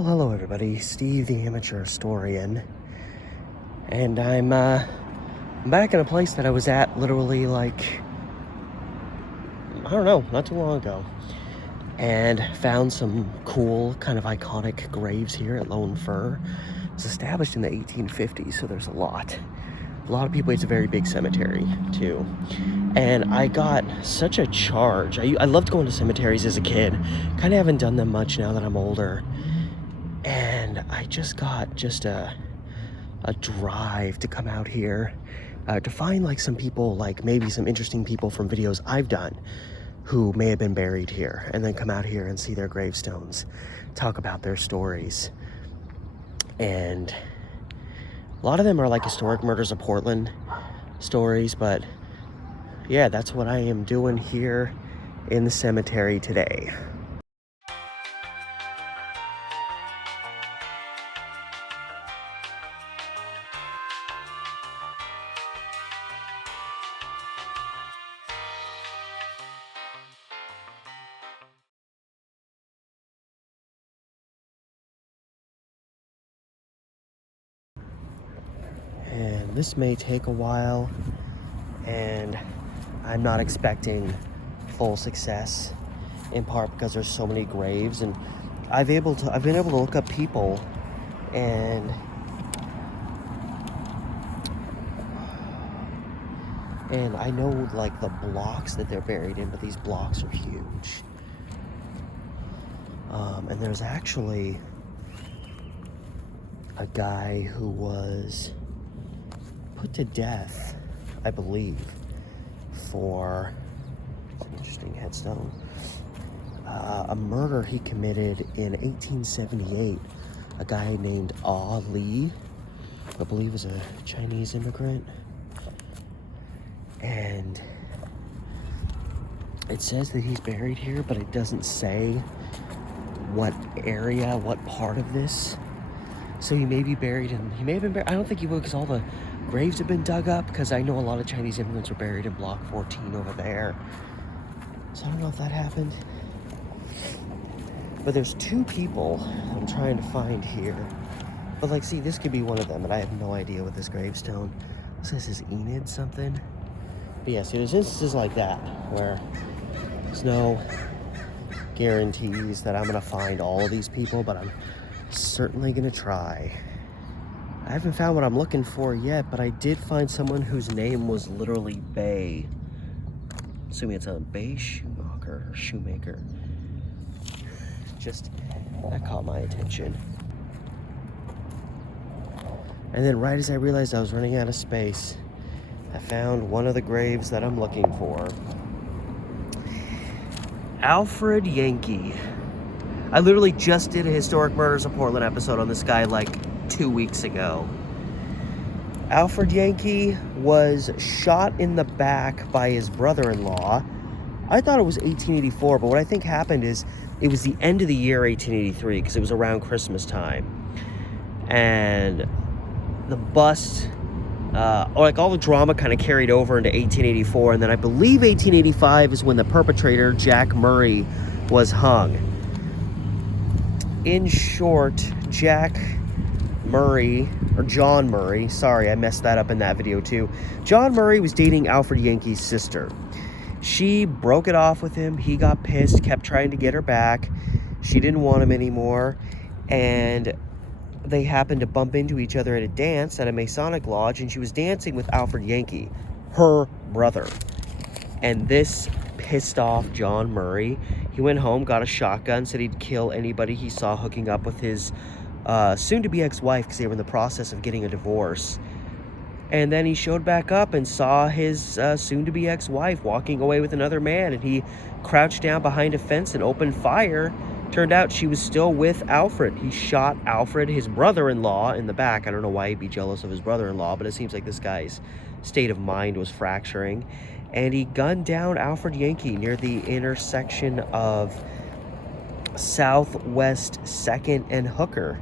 Well, hello everybody, Steve the Amateur Historian, and I'm back in a place that I was at literally like, I don't know, not too long ago, and found some cool, kind of iconic graves here at Lone Fir. It was established in the 1850s, so there's a lot of people. It's a very big cemetery too, and I got such a charge. I loved going to cemeteries as a kid. Kind of haven't done them much now that I'm older. And I just got a drive to come out here to find like some people, like maybe some interesting people from videos I've done who may have been buried here, and then come out here and see their gravestones, talk about their stories. And a lot of them are like historic murders of Portland stories, but yeah, that's what I am doing here in the cemetery today. And this may take a while, and I'm not expecting full success, in part because there's so many graves, and I've been able to look up people, and I know like the blocks that they're buried in, but these blocks are huge. And there's actually a guy who was put to death, I believe, for an interesting headstone. A murder he committed in 1878. A guy named Ali, I believe, was a Chinese immigrant. And it says that he's buried here, but it doesn't say what area, what part of this. So he may be buried in, he may have been buried, I don't think he would, because all the graves have been dug up, because I know a lot of Chinese immigrants were buried in block 14 over there. So I don't know if that happened. But there's two people I'm trying to find here. But like, see, this could be one of them, and I have no idea what this gravestone says. Is Enid something? But yeah, see, there's instances like that where there's no guarantees that I'm gonna find all of these people, but I'm certainly gonna try. I haven't found what I'm looking for yet, but I did find someone whose name was literally Bay. Assuming it's a Bay shoemaker. Just, that caught my attention. And then right as I realized I was running out of space, I found one of the graves that I'm looking for. Alfred Yankee. I literally just did a Historic Murders of Portland episode on this guy like 2 weeks ago. Alfred Yankee was shot in the back by his brother-in-law. I thought it was 1884, but what I think happened is it was the end of the year 1883, because it was around Christmas time. And the bust, or like all the drama kind of carried over into 1884, and then I believe 1885 is when the perpetrator, Jack Murray, was hung. In short, John Murray, sorry, I messed that up in that video too. John Murray was dating Alfred Yankee's sister. She broke it off with him. He got pissed, kept trying to get her back. She didn't want him anymore, and they happened to bump into each other at a dance at a Masonic lodge, and she was dancing with Alfred Yankee, her brother. And this pissed off John Murray. He went home, got a shotgun, said he'd kill anybody he saw hooking up with his soon-to-be ex-wife, because they were in the process of getting a divorce. And then he showed back up and saw his soon-to-be ex-wife walking away with another man, and he crouched down behind a fence and opened fire. Turned out she was still with Alfred. He shot Alfred, his brother-in-law, in the back. I don't know why he'd be jealous of his brother-in-law, but it seems like this guy's state of mind was fracturing. And he gunned down Alfred Yankee near the intersection of Southwest 2nd and Hooker.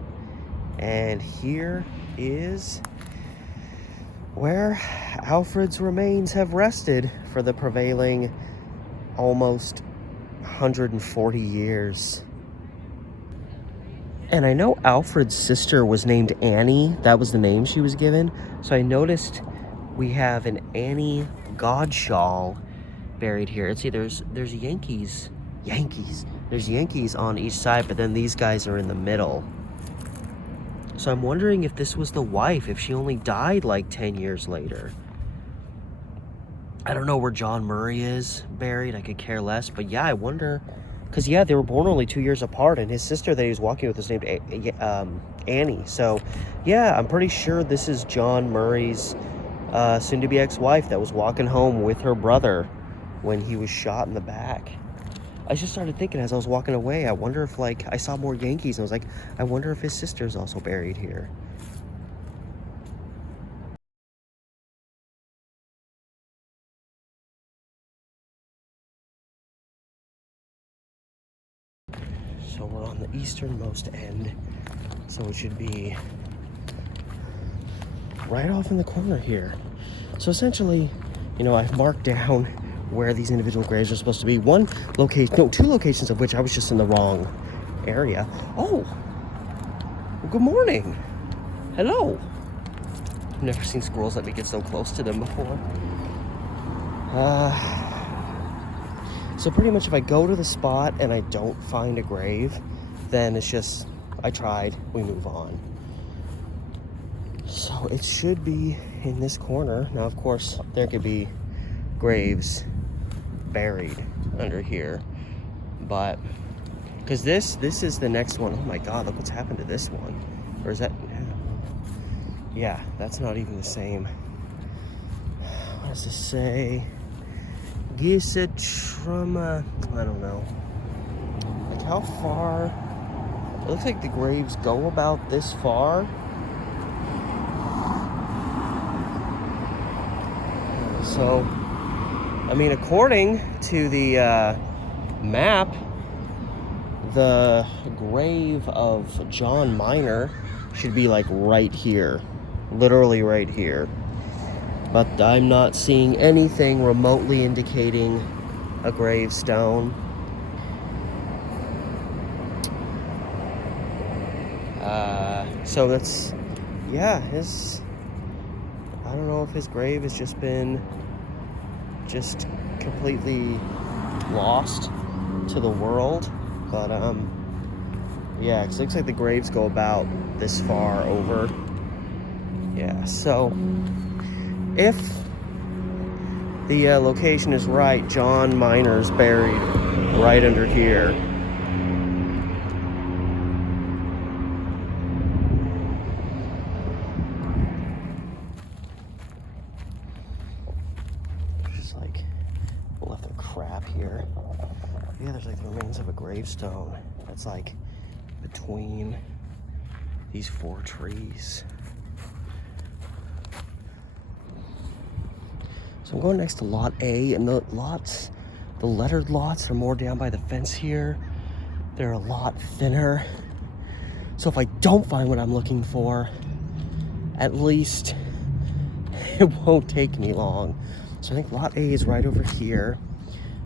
And here is where Alfred's remains have rested for the prevailing almost 140 years. And I know Alfred's sister was named Annie. That was the name she was given. So I noticed we have an Annie Godshaw buried here. See, there's Yankees. There's Yankees on each side, but then these guys are in the middle. So I'm wondering if this was the wife, if she only died like 10 years later. I don't know where John Murray is buried. I could care less. But yeah, I wonder. Because, yeah, they were born only 2 years apart. And his sister that he was walking with was named Annie. So, yeah, I'm pretty sure this is John Murray's soon-to-be ex-wife that was walking home with her brother when he was shot in the back. I just started thinking as I was walking away, I wonder if, like, I saw more Yankees. And I was like, I wonder if his sister's also buried here. So we're on the easternmost end, so it should be right off in the corner here. So essentially, you know, I've marked down where these individual graves are supposed to be. One location, no, two locations of which I was just in the wrong area. Oh, well, good morning. Hello. I've never seen squirrels let me get so close to them before. So pretty much if I go to the spot and I don't find a grave, then it's just, I tried, we move on. So it should be in this corner. Now, of course, there could be graves buried under here, but, because this is the next one. Oh my God, look what's happened to this one. Or is that, yeah, that's not even the same. What does this say? Gisa trauma, I don't know. Like how far? It looks like the graves go about this far. So, I mean, according to the map, the grave of John Minor should be like right here, literally right here. But I'm not seeing anything remotely indicating a gravestone. So that's, yeah, I don't know if his grave has just been completely lost to the world. But, yeah, it looks like the graves go about this far over. Yeah, so if the location is right, John Minor's buried right under here. Just like left of crap here. Yeah, there's like the remains of a gravestone that's like between these 4 trees. So I'm going next to lot A, and the lettered lots are more down by the fence here. They're a lot thinner. So if I don't find what I'm looking for, at least it won't take me long. So I think lot A is right over here.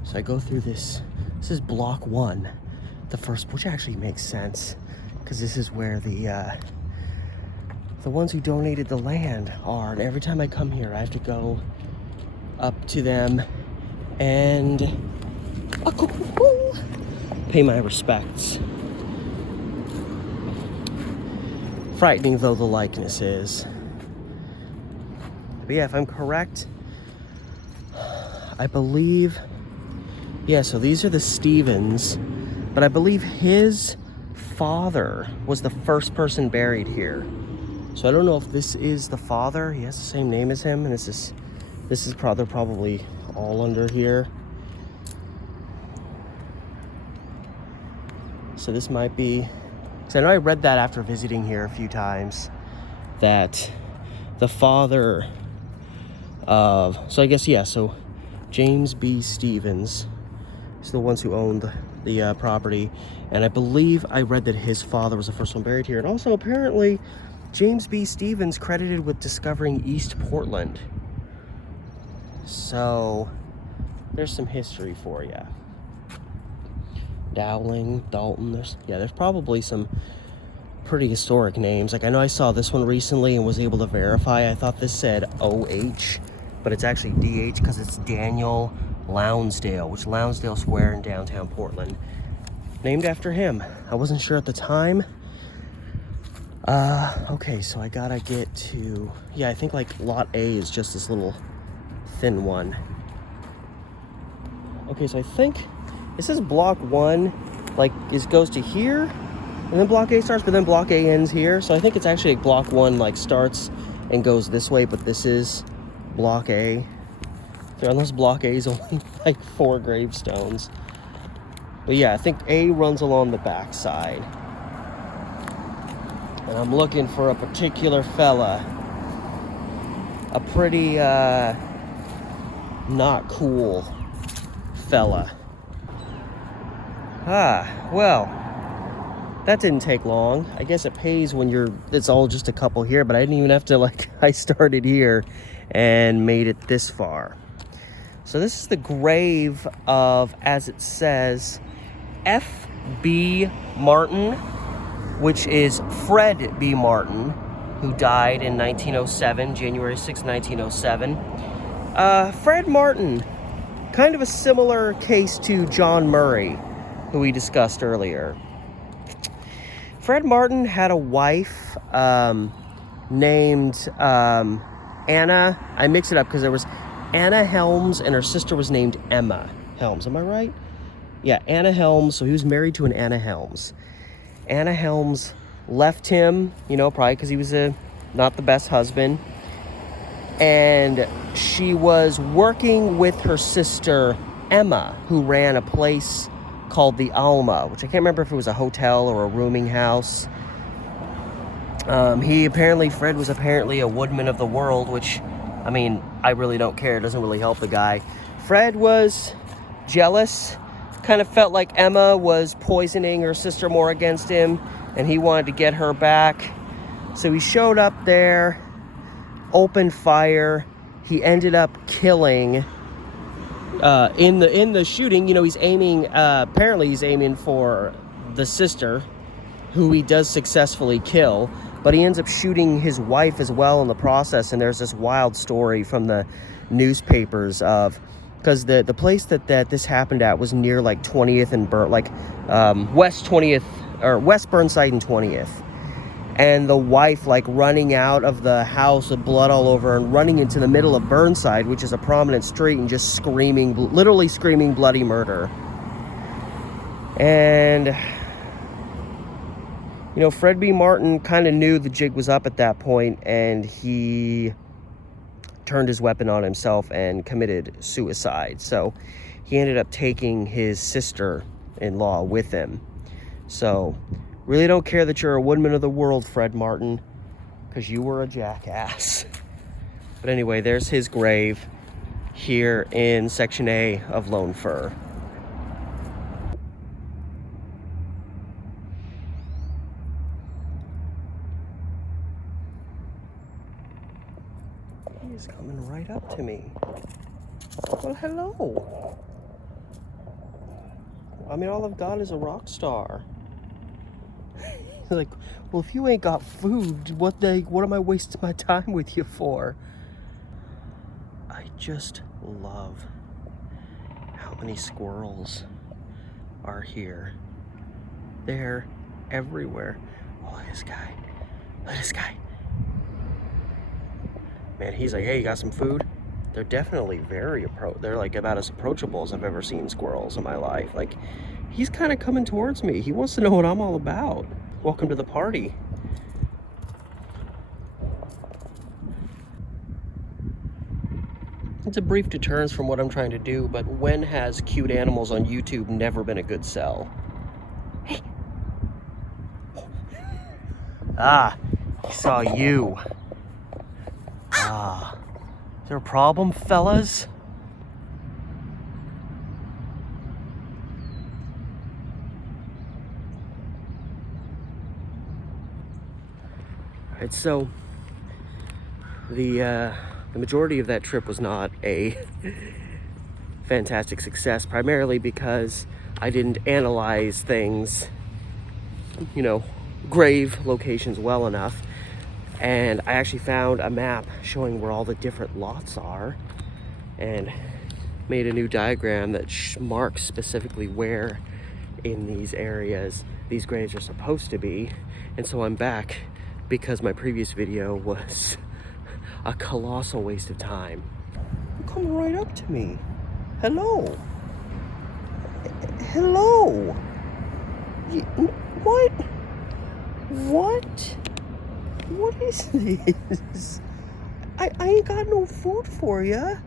So I go through this. This is block 1, the first, which actually makes sense because this is where the ones who donated the land are. And every time I come here, I have to go up to them and pay my respects. Frightening though the likeness is. But yeah, if I'm correct, I believe, yeah, so these are the Stevens, but I believe his father was the first person buried here. So I don't know if this is the father. He has the same name as him, and this is probably all under here. So this might be, because I know I read that after visiting here a few times, that the father of, so I guess, yeah, so James B. Stevens is the ones who owned the property, and I believe I read that his father was the first one buried here. And also apparently James B. Stevens credited with discovering East Portland. So there's some history for you. Dowling, Dalton, there's probably some pretty historic names. Like, I know I saw this one recently and was able to verify. I thought this said OH, but it's actually DH because it's Daniel Lounsdale, which Lounsdale Square in downtown Portland. Named after him. I wasn't sure at the time. Okay, so I gotta get to... Yeah, I think like lot A is just this little thin one. Okay, so I think it says block 1, like, it goes to here, and then block A starts, but then block A ends here. So I think it's actually like block 1, like, starts and goes this way, but this is block A. So unless block A is only like 4 gravestones. But yeah, I think A runs along the back side. And I'm looking for a particular fella. A pretty, not cool fella. Well, that didn't take long. I guess it pays when it's all just a couple here, but I didn't even have to, like, I started here and made it this far. So this is the grave of, as it says, F.B. Martin, which is Fred B. Martin, who died in 1907, January 6, 1907. Fred Martin, kind of a similar case to John Murray, who we discussed earlier. Fred Martin had a wife named Anna. I mix it up because there was Anna Helms and her sister was named Emma Helms. Am I right? Yeah, Anna Helms. So he was married to an Anna Helms. Anna Helms left him, you know, probably because he was not the best husband. And she was working with her sister Emma, who ran a place called the Alma, which I can't remember if it was a hotel or a rooming house. Fred was apparently a woodman of the world, which, I mean, I really don't care. It doesn't really help the guy. Fred was jealous, kind of felt like Emma was poisoning her sister more against him, and he wanted to get her back. So he showed up there, opened fire. He ended up killing... in the shooting, you know, he's aiming, apparently he's aiming for the sister, who he does successfully kill, but he ends up shooting his wife as well in the process. And there's this wild story from the newspapers of, because the place that this happened at was near like 20th and West 20th, or West Burnside and 20th. And the wife, like, running out of the house with blood all over and running into the middle of Burnside, which is a prominent street, and just screaming, literally screaming bloody murder. And, you know, Fred B. Martin kind of knew the jig was up at that point, and he turned his weapon on himself and committed suicide. So he ended up taking his sister-in-law with him. So... really don't care that you're a woodman of the world, Fred Martin, because you were a jackass. But anyway, there's his grave here in Section A of Lone Fir. He's coming right up to me. Well, hello. I mean, all I've got is a rock star. Like, well, if you ain't got food, what am I wasting my time with you for? I just love how many squirrels are here. They're everywhere. Oh, look at this guy. Look at this guy. Man, he's like, hey, you got some food? They're definitely they're like about as approachable as I've ever seen squirrels in my life. Like, he's kind of coming towards me. He wants to know what I'm all about. Welcome to the party. It's a brief deterrence from what I'm trying to do, but when has cute animals on YouTube never been a good sell? Hey. Ah, he saw you. Ah, is there a problem, fellas? Alright, so the majority of that trip was not a fantastic success, primarily because I didn't analyze things, you know, grave locations well enough, and I actually found a map showing where all the different lots are, and made a new diagram that marks specifically where in these areas these graves are supposed to be. And so I'm back because my previous video was a colossal waste of time. You're coming right up to me. Hello. Hello. What? What? What is this? I ain't got no food for you.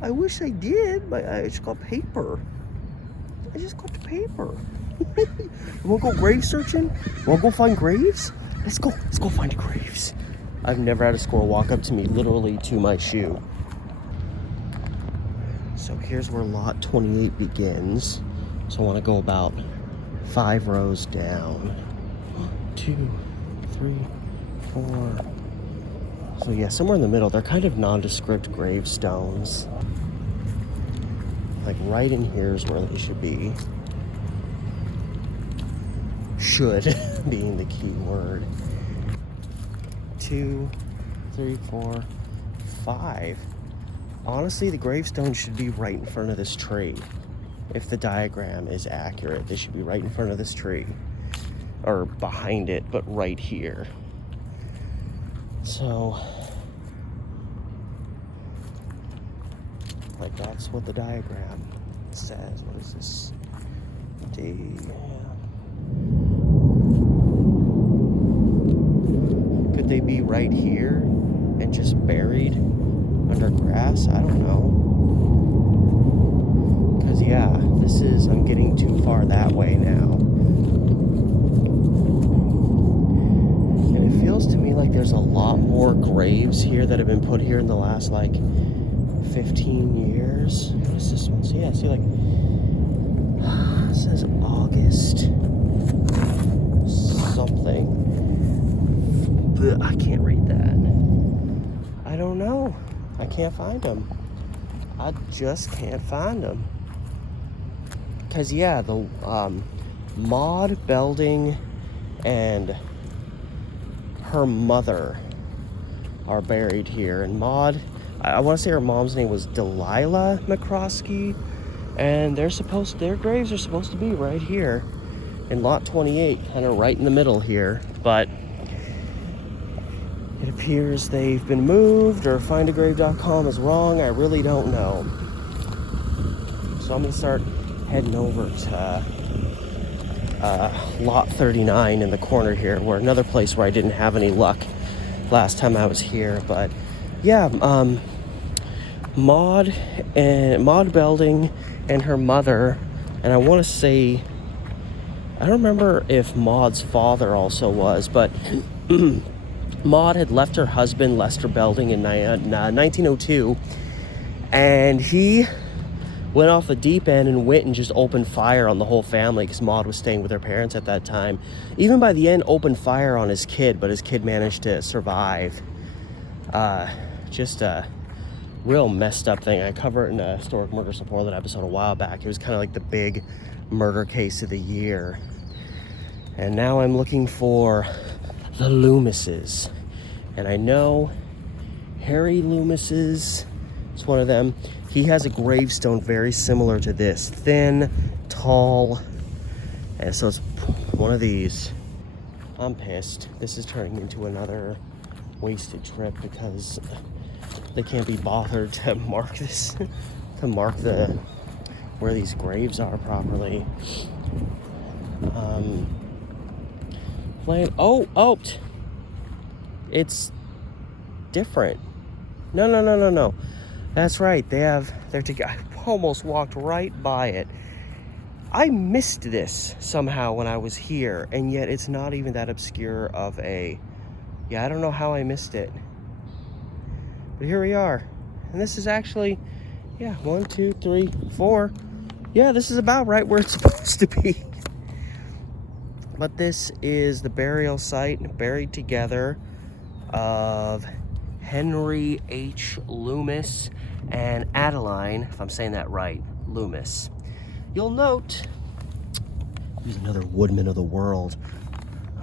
I wish I did, but I just got paper. I just got the paper. You wanna go grave searching? You wanna go find graves? Let's go find the graves. I've never had a squirrel walk up to me literally to my shoe. So here's where lot 28 begins. So I wanna go about 5 rows down. 2, 3, 4. So yeah, somewhere in the middle. They're kind of nondescript gravestones. Like right in here is where they should be. Should being the key word. 2, 3, 4, 5. Honestly, the gravestone should be right in front of this tree. If the diagram is accurate, they should be right in front of this tree. Or behind it, but right here. So, like that's what the diagram says. What is this? Could they be right here and just buried under grass? I don't know. Because yeah, I'm getting too far that way now. And it feels to me like there's a lot more graves here that have been put here in the last like 15 years. What is this one? So yeah, see, like it says August something, but I can't read that. I don't know. I can't find them. I just can't find them. Cause yeah, the Maude, Belding, and her mother are buried here. And Maude, I want to say her mom's name was Delilah McCroskey, and their graves are supposed to be right here in lot 28, kind of right in the middle here. But it appears they've been moved, or findagrave.com is wrong. I really don't know. So I'm gonna start heading over to lot 39 in the corner here, where another place where I didn't have any luck last time I was here. But yeah, Maude Belding and her mother, and I want to say, I don't remember if Maude's father also was, but Maude had left her husband Lester Belding in 1902, and he went off the deep end and went and just opened fire on the whole family, because Maude was staying with her parents at that time. Even by the end, opened fire on his kid, but his kid managed to survive. Just a real messed up thing. I covered it in a Historic Murder Some Portland episode a while back. It was kind of like the big murder case of the year. And now I'm looking for the Loomises. And I know Harry Loomis's, it's one of them. He has a gravestone very similar to this. Thin, tall, and so it's one of these. I'm pissed. This is turning into another wasted trip because they can't be bothered to mark this, to mark where these graves are properly. Oh, it's different. No. That's right. They're together. I almost walked right by it. I missed this somehow when I was here, and yet it's not even that obscure of a. Yeah, I don't know how I missed it. But here we are. And this is actually, yeah, 1, 2, 3, 4. Yeah, this is about right where it's supposed to be. But this is the burial site, buried together, of Henry H. Loomis and Adeline, if I'm saying that right, Loomis. You'll note, he's another woodman of the world.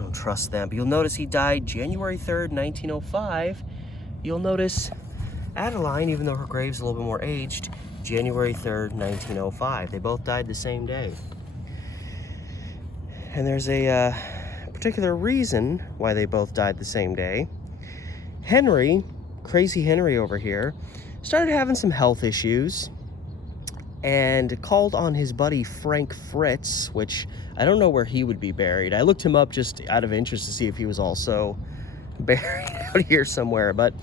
don't trust them. But you'll notice he died January 3rd, 1905. You'll notice Adeline, even though her grave's a little bit more aged, January 3rd, 1905. They both died the same day. And there's a particular reason why they both died the same day. Henry, crazy Henry over here, started having some health issues and called on his buddy Frank Fritz, which I don't know where he would be buried. I looked him up just out of interest to see if he was also buried out here somewhere, but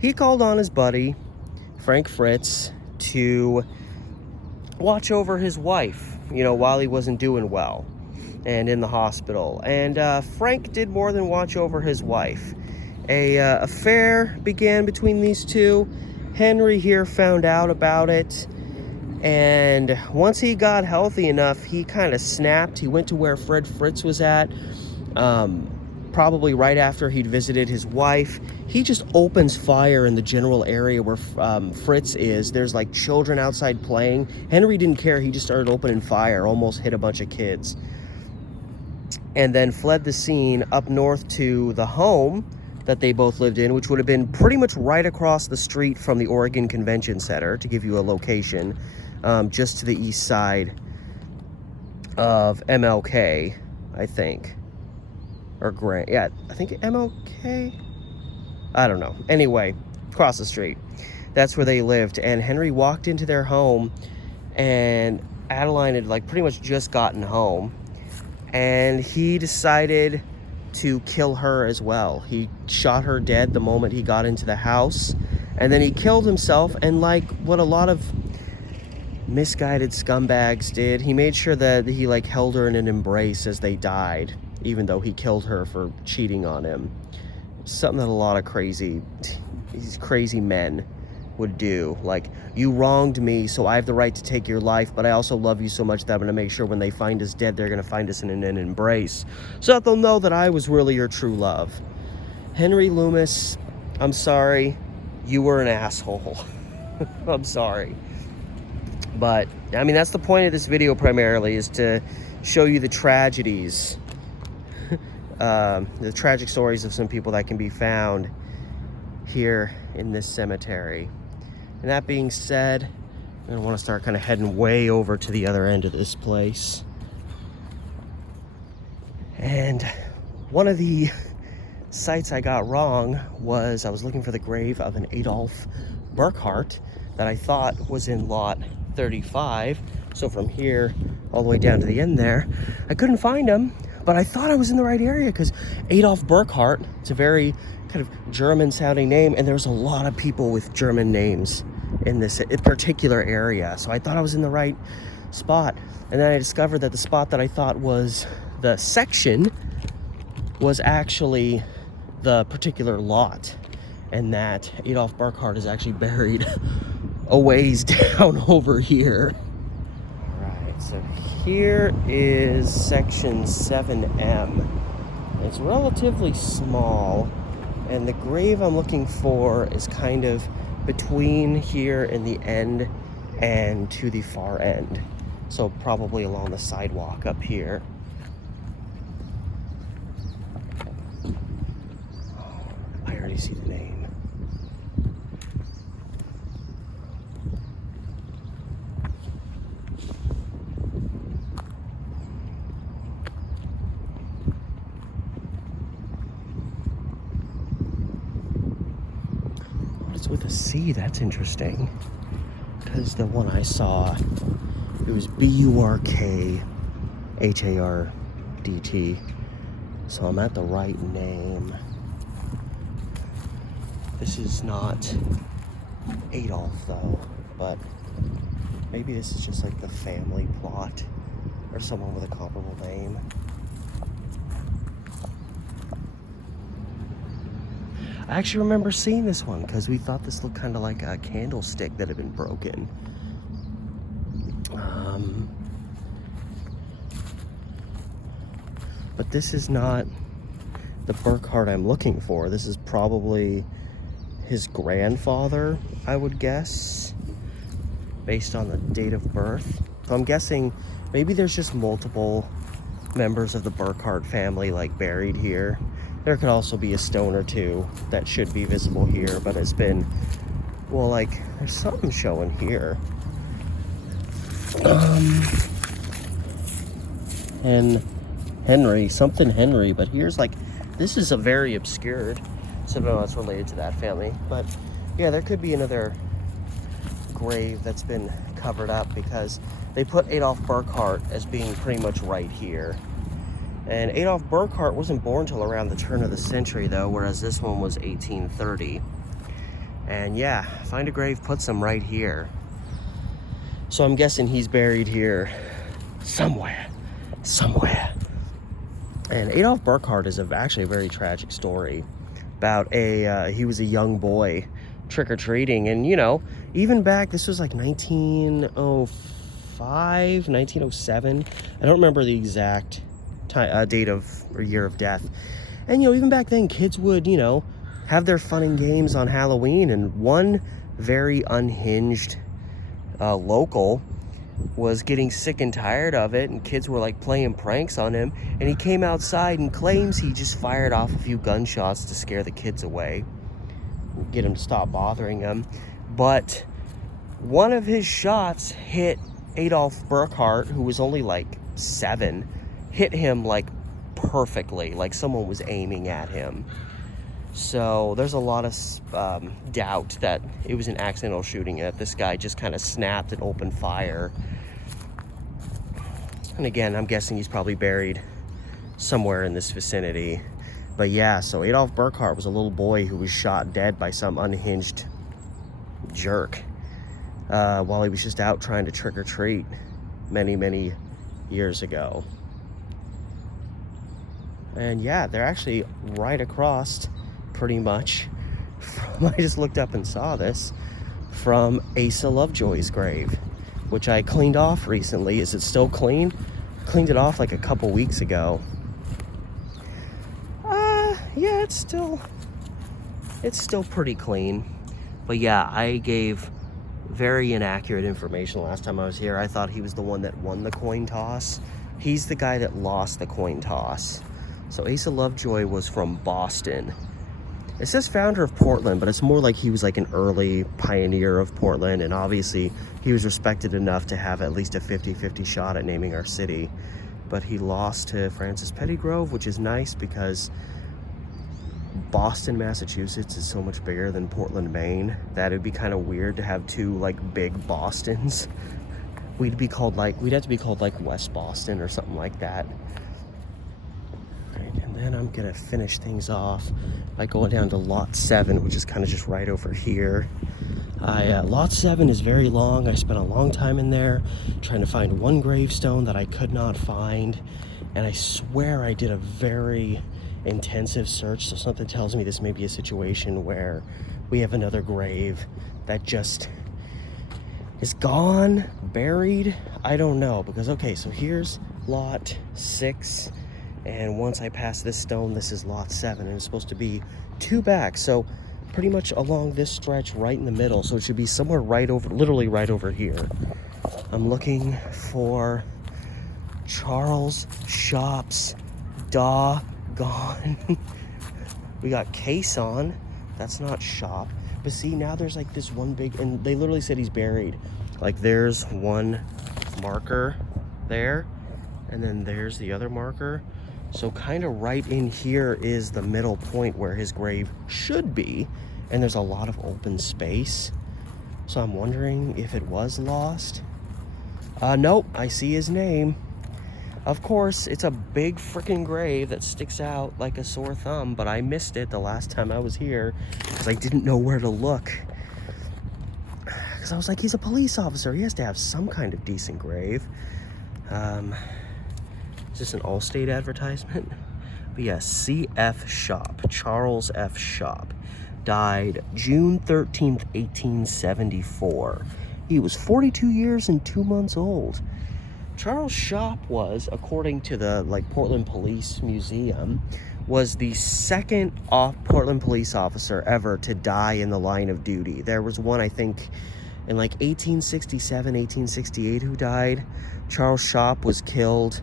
he called on his buddy Frank Fritz to watch over his wife, you know, while he wasn't doing well and in the hospital. And Frank did more than watch over his wife. A affair began between these two. Henry here found out about it, and once he got healthy enough, he kind of snapped. He went to where Fred Fritz was at, probably right after he'd visited his wife. He just opens fire in the general area where Fritz is. There's like children outside playing. Henry didn't care. He just started opening fire, almost hit a bunch of kids, and then fled the scene up north to the home that they both lived in, which would have been pretty much right across the street from the Oregon Convention Center, to give you a location, just to the east side of MLK, I think. Or Grant, yeah, I think MLK? I don't know. Anyway, across the street. That's where they lived. And Henry walked into their home, and Adeline had like pretty much just gotten home. And he decided to kill her as well. He shot her dead the moment he got into the house, and then he killed himself. And like what a lot of misguided scumbags did, he made sure that he like held her in an embrace as they died, even though he killed her for cheating on him. Something that a lot of these crazy men would do. Like, you wronged me, so I have the right to take your life, but I also love you so much that I'm gonna make sure when they find us dead, they're gonna find us in an embrace, so that they'll know that I was really your true love. Henry Loomis, I'm sorry, you were an asshole. I'm sorry. But, I mean, that's the point of this video primarily, is to show you the tragedies, the tragic stories of some people that can be found here in this cemetery. And that being said, I'm gonna want to start kind of heading way over to the other end of this place. And one of the sites I got wrong was I was looking for the grave of an Adolf Burkhardt that I thought was in lot 35. So from here all the way down to the end there, I couldn't find him, but I thought I was in the right area because Adolf Burkhardt, it's a very kind of German sounding name, and there's a lot of people with German names in this particular area, so I thought I was in the right spot. And then I discovered that the spot that I thought was the section was actually the particular lot, and that Adolf Burkhardt is actually buried a ways down over here. Alright, so here is section 7M. It's relatively small, and the grave I'm looking for is kind of between here and the end and to the far end. So probably along the sidewalk up here. I already see the name. With a C, that's interesting, because the one I saw, it was Burkhardt, so I'm at the right name. This is not Adolf though, but maybe this is just like the family plot or someone with a comparable name. I actually remember seeing this one because we thought this looked kind of like a candlestick that had been broken. But this is not the Burkhardt I'm looking for. This is probably his grandfather, I would guess, based on the date of birth. So I'm guessing maybe there's just multiple members of the Burkhardt family like buried here. There could also be a stone or two that should be visible here, but it's been, well, like, there's something showing here. And something Henry, but here's like, this is a very obscured, so I don't know that's related to that family. But yeah, there could be another grave that's been covered up because they put Adolf Burkhardt as being pretty much right here. And Adolf Burkhardt wasn't born till around the turn of the century though, whereas this one was 1830. And yeah, find a grave, puts him right here. So I'm guessing he's buried here somewhere. And Adolf Burkhardt is actually a very tragic story about he was a young boy trick-or-treating, and you know, even back, this was like 1905, 1907. I don't remember the exact date of or year of death. And you know, even back then, kids would, you know, have their fun and games on Halloween, and one very unhinged local was getting sick and tired of it, and kids were like playing pranks on him, and he came outside and claims he just fired off a few gunshots to scare the kids away, get him to stop bothering him. But one of his shots hit Adolf Burkhardt, who was only like 7, hit him like perfectly, like someone was aiming at him. So there's a lot of doubt that it was an accidental shooting, that this guy just kind of snapped and opened fire. And again, I'm guessing he's probably buried somewhere in this vicinity. But yeah, so Adolf Burkhardt was a little boy who was shot dead by some unhinged jerk while he was just out trying to trick or treat many years ago. And yeah, they're actually right across, pretty much, from, I just looked up and saw this, from Asa Lovejoy's grave, which I cleaned off recently. Is it still clean? Cleaned it off like a couple weeks ago. Yeah, it's still pretty clean. But yeah, I gave very inaccurate information last time I was here. I thought he was the one that won the coin toss. He's the guy that lost the coin toss. So Asa Lovejoy was from Boston. It says founder of Portland, but it's more like he was like an early pioneer of Portland, and obviously he was respected enough to have at least a 50-50 shot at naming our city. But he lost to Francis Pettygrove, which is nice because Boston, Massachusetts is so much bigger than Portland, Maine, that it'd be kind of weird to have two like big Bostons. We'd have to be called like West Boston or something like that. Right, and then I'm gonna finish things off by going down to Lot 7, which is kind of just right over here. Lot 7 is very long. I spent a long time in there trying to find one gravestone that I could not find, and I swear I did a very intensive search, so something tells me this may be a situation where we have another grave that just is gone, buried. I don't know, because okay, so here's Lot 6, and once I pass this stone, this is Lot 7, and it's supposed to be 2 back, so pretty much along this stretch right in the middle, so it should be somewhere right over, literally right over here. I'm looking for Charles Shoppe's doggone. We got Case on, that's not Shoppe, but see, now there's like this one big, and they literally said he's buried. Like there's one marker there, and then there's the other marker. So kind of right in here is the middle point where his grave should be, and there's a lot of open space. So I'm wondering if it was lost. Nope, I see his name. Of course, it's a big freaking grave that sticks out like a sore thumb, but I missed it the last time I was here because I didn't know where to look. Because I was like, he's a police officer. He has to have some kind of decent grave. Is this an Allstate advertisement? But yeah, C.F. Shoppe, Charles F. Shoppe, died June 13th, 1874. He was 42 years and 2 months old. Charles Shoppe was, according to the Portland Police Museum, was the second Portland police officer ever to die in the line of duty. There was one, I think, in 1867, 1868 who died. Charles Shoppe was killed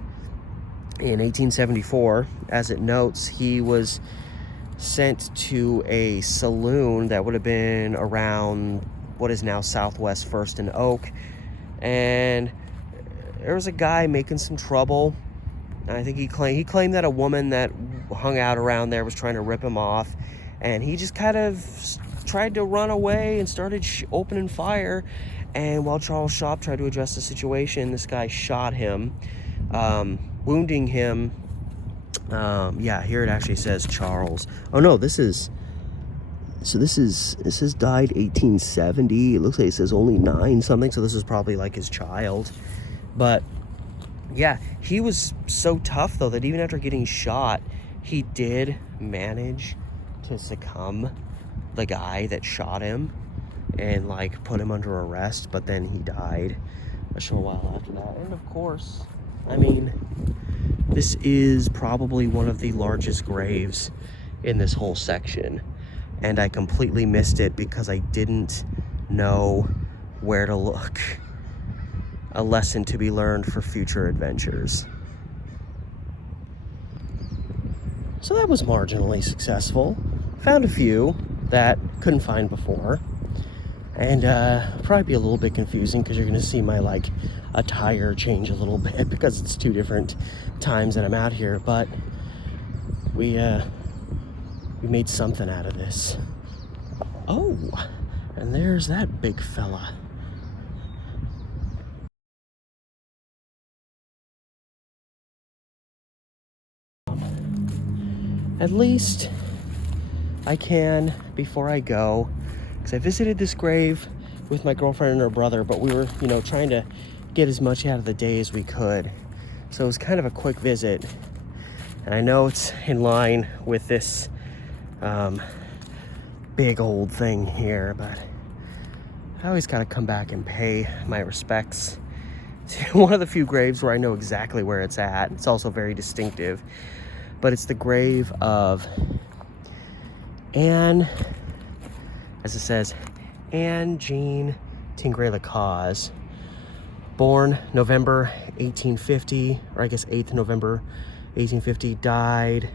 in 1874. As it notes, he was sent to a saloon that would have been around what is now Southwest 1st and Oak, and there was a guy making some trouble. I think he claimed that a woman that hung out around there was trying to rip him off, and he just kind of tried to run away and started opening fire. And while Charles Shoppe tried to address the situation, this guy shot him, wounding him. Yeah, here it actually says Charles. Oh no, this says died 1870. It looks like it says only 9 something, so this is probably like his child. But yeah, he was so tough though that even after getting shot, he did manage to succumb the guy that shot him and like put him under arrest, but then he died a short while after that. And of course, I mean, this is probably one of the largest graves in this whole section, and I completely missed it because I didn't know where to look. A lesson to be learned for future adventures. So that was marginally successful. Found a few that couldn't find before, and probably be a little bit confusing because you're going to see my like attire change a little bit because it's 2 different times that I'm out here, but we made something out of this. Oh, and there's that big fella. At least I can, before I go, because I visited this grave with my girlfriend and her brother, but we were, you know, trying to get as much out of the day as we could. So it was kind of a quick visit. And I know it's in line with this big old thing here, but I always got to come back and pay my respects. It's one of the few graves where I know exactly where it's at. It's also very distinctive. But it's the grave of Anne, as it says, Anne Jean Tingray Lacaze, born November 1850, or I guess 8th November 1850, died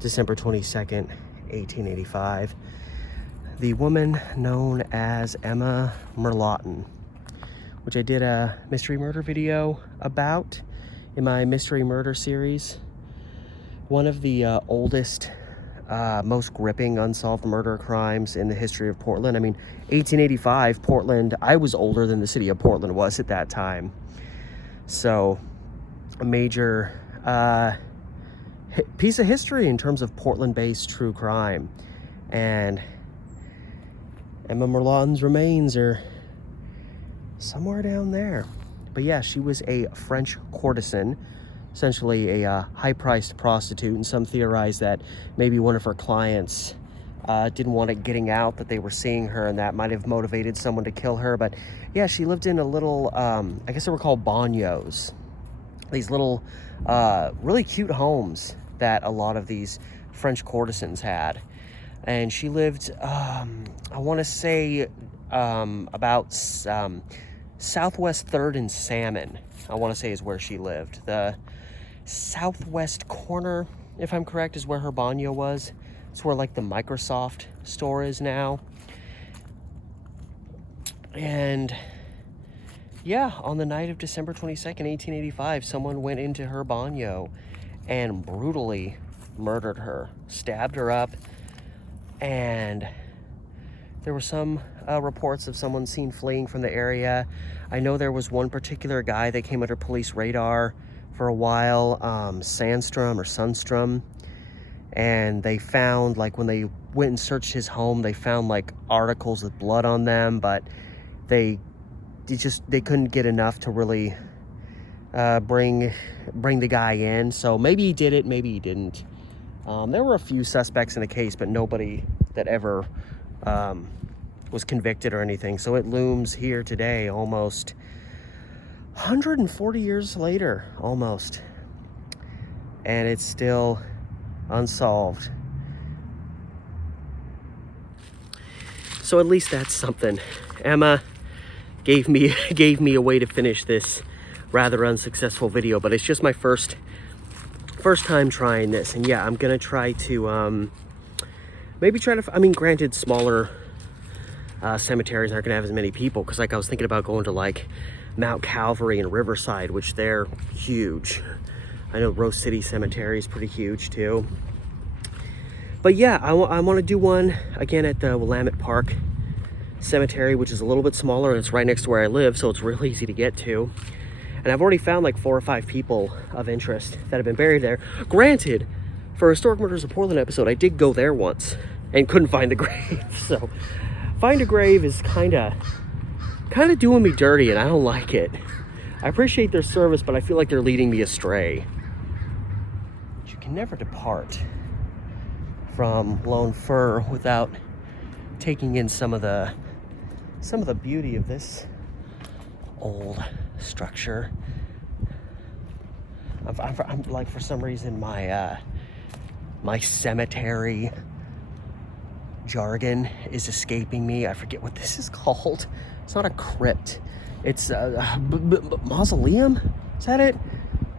December 22nd, 1885. The woman known as Emma Merlotten, which I did a mystery murder video about in my mystery murder series. One of the oldest, most gripping unsolved murder crimes in the history of Portland. I mean, 1885, Portland, I was older than the city of Portland was at that time. So, a major piece of history in terms of Portland-based true crime. And Emma Merlotten's remains are somewhere down there. But yeah, she was a French courtesan, essentially a high-priced prostitute, and some theorize that maybe one of her clients didn't want it getting out that they were seeing her, and that might have motivated someone to kill her. But yeah, she lived in a little, I guess they were called bagnios, these little really cute homes that a lot of these French courtesans had. And she lived, I want to say, about Southwest 3rd and Salmon, I want to say is where she lived. The southwest corner, if I'm correct, is where her bagnio was. It's where like the Microsoft store is now. And yeah, on the night of December 22nd, 1885, someone went into her bagnio and brutally murdered her, stabbed her up. And there were some reports of someone seen fleeing from the area. I know there was one particular guy that came under police radar for a while, Sunstrom, and they found, like, when they went and searched his home, they found like articles with blood on them, but they couldn't get enough to really bring the guy in. So maybe he did it, maybe he didn't. There were a few suspects in the case, but nobody that ever was convicted or anything. So it looms here today, almost 140 years later, almost, and it's still unsolved. So at least that's something. Emma gave me a way to finish this rather unsuccessful video, but it's just my first first time trying this, and yeah, I'm gonna try to maybe try to, I mean, granted, smaller cemeteries aren't gonna have as many people, because like I was thinking about going to like Mount Calvary and Riverside, which they're huge. I know Rose City Cemetery is pretty huge too. But yeah, I want to do one again at the Willamette Park Cemetery, which is a little bit smaller, and it's right next to where I live, so it's real easy to get to. And I've already found like 4 or 5 people of interest that have been buried there. Granted, for Historic Murders of Portland episode, I did go there once and couldn't find the grave. So find a grave is kind of doing me dirty, and I don't like it. I appreciate their service, but I feel like they're leading me astray. You can never depart from Lone Fir without taking in some of the beauty of this old structure. I'm like, for some reason, my cemetery jargon is escaping me. I forget what this is called. It's not a crypt. It's a mausoleum. Is that it?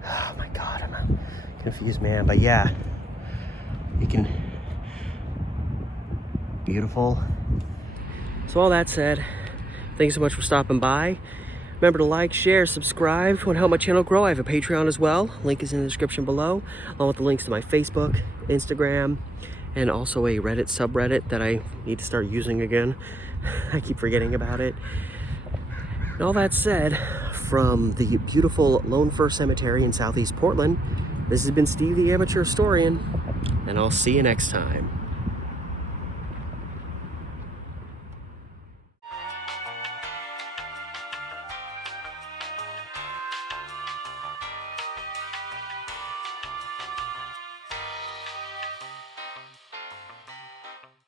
Oh my God, I'm a confused man. But yeah, you can. Beautiful. So all that said, thanks so much for stopping by. Remember to like, share, subscribe. If you want to help my channel grow, I have a Patreon as well. Link is in the description below, along with the links to my Facebook, Instagram, and also a Reddit subreddit that I need to start using again. I keep forgetting about it. And all that said, from the beautiful Lone Fir Cemetery in Southeast Portland, this has been Steve the Amateur Historian, and I'll see you next time.